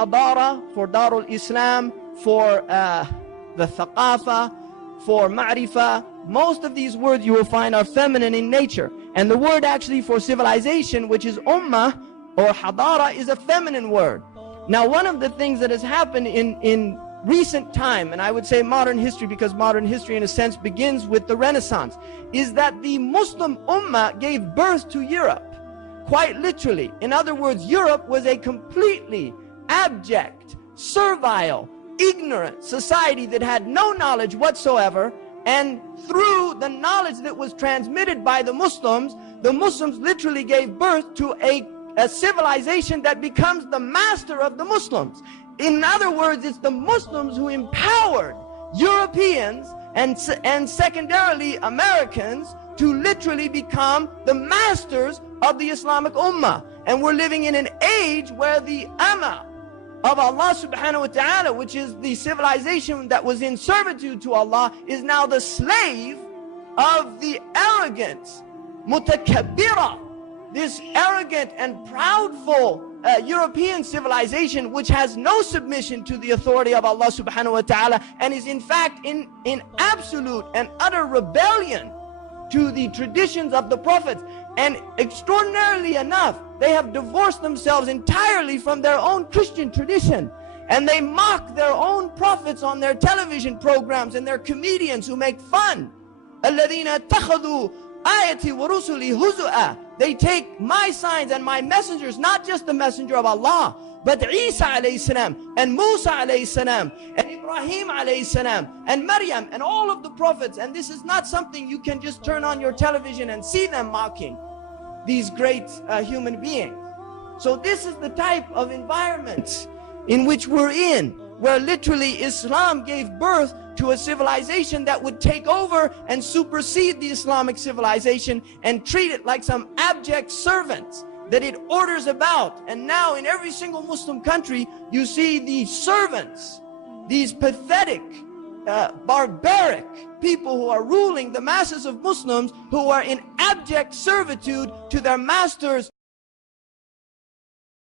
Hadara, for Darul Islam, for the Thaqafa, for Ma'rifa. Most of these words you will find are feminine in nature. And the word actually for civilization, which is Ummah or Hadara, is a feminine word. Now, one of the things that has happened in recent time, and I would say modern history, because modern history in a sense begins with the Renaissance, is that the Muslim Ummah gave birth to Europe, quite literally. In other words, Europe was a completely abject, servile, ignorant society that had no knowledge whatsoever, and through the knowledge that was transmitted by the Muslims literally gave birth to a civilization that becomes the master of the Muslims. In other words, it's the Muslims who empowered Europeans and secondarily Americans to literally become the masters of the Islamic Ummah. And we're living in an age where the Amma of Allah subhanahu wa ta'ala, which is the civilization that was in servitude to Allah, is now the slave of the arrogant, mutakabbira, this arrogant and proudful European civilization, which has no submission to the authority of Allah subhanahu wa ta'ala, and is in fact in absolute and utter rebellion to the traditions of the prophets. And extraordinarily enough, they have divorced themselves entirely from their own Christian tradition, and they mock their own prophets on their television programs and their comedians who make fun. الَّذِينَ اتَّخَذُوا آيَاتِي وَرُسُلِي هُزُوًا. They take my signs and my messengers, not just the messenger of Allah, but Isa alayhi salam, and Musa alayhi salam, and Ibrahim alayhi salam, and Maryam, and all of the prophets. And this is not something you can just turn on your television and see them mocking these great human beings. So this is the type of environment in which we're in, where literally Islam gave birth to a civilization that would take over and supersede the Islamic civilization and treat it like some abject servants that it orders about. And now in every single Muslim country, you see these servants, these pathetic, barbaric people who are ruling the masses of Muslims, who are in abject servitude to their masters